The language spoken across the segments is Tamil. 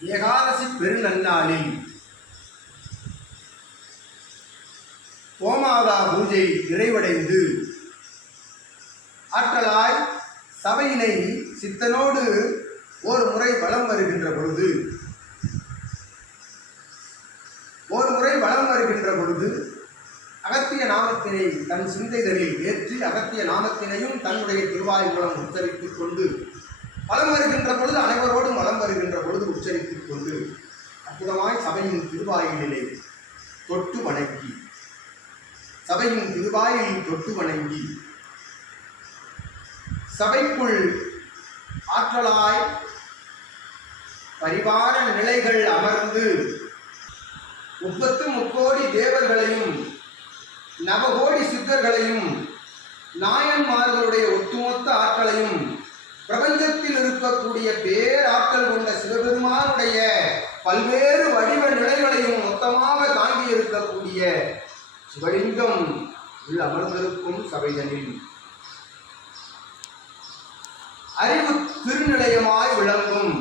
ஏகாதசி பெருநன்னாளில் கோமாதா பூஜை நிறைவடைந்து ஆற்றலாய் சபையினை சித்தனோடு ஒரு முறை வலம் வருகின்ற பொழுது அகத்திய நாமத்தினை தன் சிந்தைகளில் ஏற்றி அகத்திய நாமத்தினையும் தன்னுடைய திருவாய் மூலம் உச்சரித்துக் கொண்டு வலம் வருகின்ற பொழுது அனைவரோடும் வலம் வருகின்ற பொழுது உச்சரித்துக் கொண்டு அற்புதமாய் சபையின் திருவாயிலே தொட்டு வணங்கி சபைக்குள் ஆற்றலாய் பரிவார நிலைகள் அமர்ந்து 33 தேவர்களையும் நவகோடி சித்தர்களையும் நாயன்மார்களுடைய ஒட்டுமொத்த ஆற்றலையும் பிரபஞ்சத்தில் இருக்கக்கூடிய பேராற்றல் கொண்ட சிவபெருமானுடைய பல்வேறு வடிவ நிலைகளையும் மொத்தமாக தாங்கி இருக்கக்கூடிய சிவலிங்கம் உள்ள அமர்ந்திருக்கும் சபைதனில் அறிவு திருநிலையமாய் விளங்கும்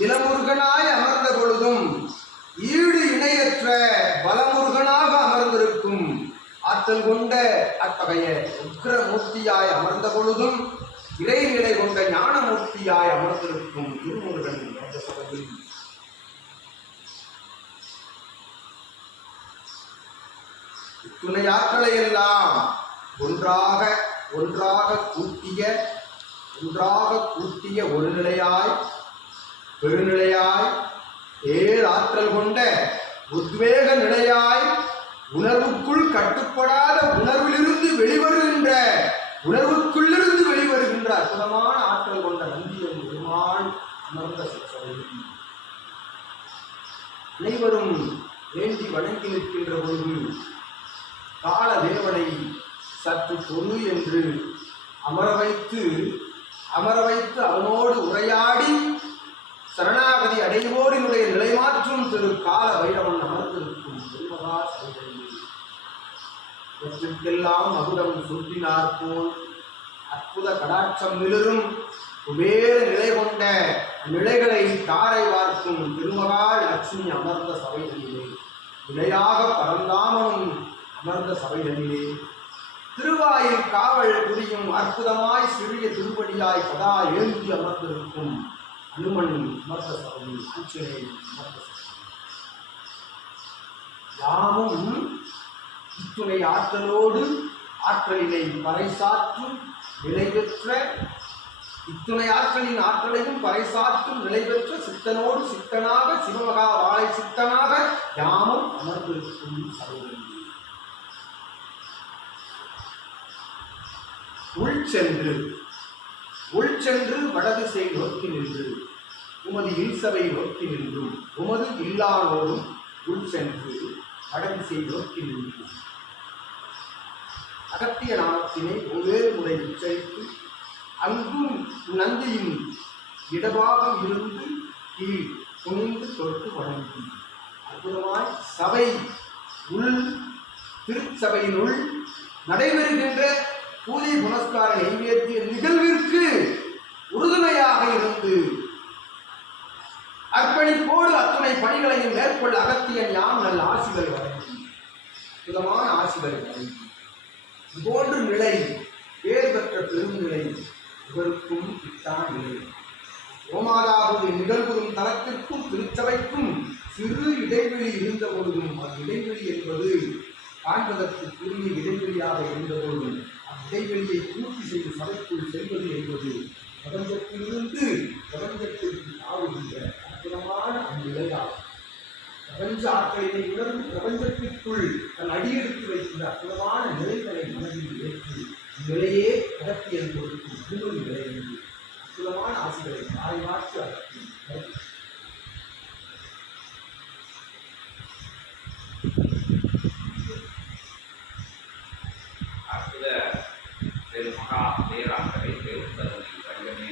இளமுருகனாய் அமர்ந்த பொழுதும் ஈடு இணையற்ற பலமுருகனாக அமர்ந்திருக்கும் ஆற்றல் கொண்ட அத்தகைய உக்ரமூர்த்தியாய் அமர்ந்த பொழுதும் இறைநிலை கொண்ட ஞானமூர்த்தியாய் அமர்ந்திருக்கும் திருமுருகன் அந்த சபையில் துணை ஆற்றலை எல்லாம் ஒன்றாக கூட்டிய ஒரு நிலையாய் பெருநிலையாய் பேராற்றல் கொண்ட உத்வேக நிலையாய் உணர்வுக்குள் கட்டுப்படாத உணர்விலிருந்து வெளிவருகின்ற அற்புதமான ஆற்றல் கொண்ட நந்தியம் பெருமாள் அமர்ந்த சபையில் அனைவரும் வேண்டி வணங்கி நிற்கின்ற பொழுது கால தேவனை சற்று பொறு என்று அமர வைத்து அவனோடு உரையாடி சரணாகதி அடைவோரினுடைய நிலைமாற்றும் திரு கால வைரவன் அமர்ந்திருக்கும் திருமகா சபையிற்கெல்லாம் மகுடம் சுட்டினார் போல் அற்புத கடாட்சம் மிளரும் குபேர நிலை கொண்ட நிலைகளை தாரை வார்க்கும் திருமகா லட்சுமி அமர்ந்த சபைகளிலே நிலையாக பரந்தாமனும் அமர்ந்த சபைகளிலே திருவாயில் காவல் புரியும் அற்புதமாய் சிறிய திருப்படியாய் சதா ஏந்தி அமர்ந்திருக்கும் அனுமன் அமர்ந்த சபையில் ஆஞ்சநேய அமர்ந்த சபை யாமும் இத்துணை ஆற்றலோடு ஆற்றலினை பறைசாற்றும் நிலை பெற்ற இத்துணை ஆற்றலின் ஆற்றலையும் பறைசாற்றும் நிலை பெற்ற சித்தனோடு சித்தனாக சிவமகா வாழை சித்தனாக யாமும் அமர்ந்திருக்கும் சபைகளில் உள்சென்று வடதிசை நோக்கி நின்று உமது இல்சபை நோக்கி நின்றும் உமது இல்லானோடும் உள்சென்று வடதிசை நோக்கி நின்று அகத்திய நாமத்தினை ஒவ்வொரு முறை உச்சரித்து அங்கும் நந்தியின் இடபாகம் இருந்து கீழ் துணிந்து தொட்டு வணங்கி அற்புதமாய் சபை திருச்சபையினுள் நடைபெறுகின்ற பூஜை புனஸ்கார நைவேத்திய நிகழ்விற்கு உறுதுணையாக இருந்து அர்ப்பணிப்போடு அத்துணை பணிகளையும் மேற்கொள்ள அகத்தியன் யாம் நல்ல ஆசிகள் வழங்கி அற்புதமான ஆசிகள் வழங்கி இதுபோன்று நிலை பேர் பெற்ற பெருநிலை இவருக்கும் இத்தான் நிலை கோமாதாவுடைய நிகழ்வுறும் தளத்திற்கும் திருச்சபைக்கும் சிறு இடைவெளி இருந்த பொழுதும் இடைவெளி என்பது காண்பதற்கு பெரிய இடைவெளியாக இருந்தபோதும் இடைவெளியை பூர்த்தி செய்து சபைக்குள் செல்வது என்பது பிரபஞ்சத்திலிருந்து பிரபஞ்சத்திற்கு ஆளுகின்ற அற்புதமான அந்நிலையாகும். பிரபஞ்ச ஆற்றலினை உணர்ந்து பிரபஞ்சத்திற்குள் தன் அடியெடுத்து வைக்கின்ற அற்புதமான நிலைகளை மனதில் ஏற்றி நிலையே அகத்தியல் கொடுக்கும் திருமணி நிலை என்று அற்புதமான ஆசைகளை மாற்றி அகற்றி மகா பேராற்றலை பெருந்தருணை வடிவமே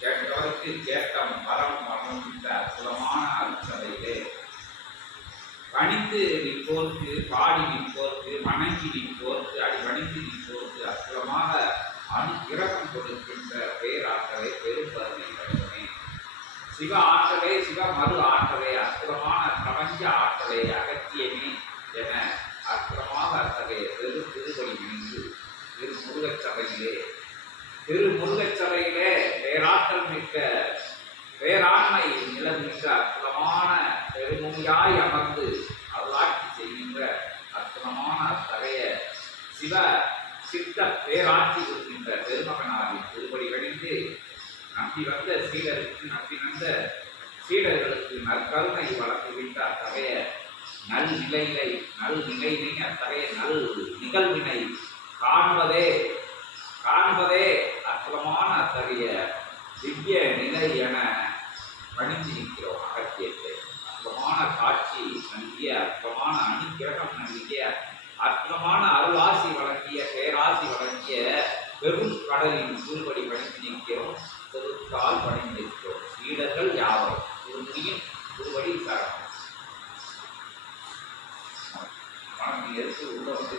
கேட்டவருக்கு கேட்டம் வரம் வர்ணித்த அற்புதமான அருட்சபையிலே பணிந்து நிற்போர்க்கு பாடி நிற்போர்க்கு வணங்கி நிற்போர்க்கு அடிபணிந்து நிற்போர்க்கு அற்புதமாக இறக்கம் கொடுக்கின்ற பேராற்றலை பெருந்தருணை வடிவமே மறு ஆற்றலை அற்புதமான பிரபஞ்ச ஆற்றலை அகத்தியமே என அற்புதமாக அத்தகைய திருப்படி நின்று திருமுருகச் சபையிலே பேராற்றல் மிக்க பேராண்மை நிலமிக்க அற்புதமான பெருமொழியாய் அமர்ந்து அருளாட்சி செய்கின்ற அற்புதமான அத்தகைய சித்த பேராட்சி இருக்கின்ற பெருமகனாரின் திருப்படி கழிந்து நம்பி வந்த சீடர்களுக்கு நற்கருணை வழங்குகின்ற அத்தகைய நல்நிலையினை அத்தகைய நிகழ்வினை காண்பதே அற்புதமான அத்தகைய திவ்ய நிலை என பணிந்து நிற்கிறோம். அகத்தியத்தை அற்புதமான காட்சி நல்கிய அற்புதமான அனுக்கிரகம் நல்கிய அற்புதமான அருளாசி வழங்கிய பேராசி வழங்கிய பெரும் கடலின் திருப்படி பணிந்து நிற்கிறோம். திருத்தால் பணிந்து நிற்கிறோம். சீடர்கள் யாவரும் திருமுடியின் திருவடி சரணம். பணம் எடுத்து உள்ள வந்து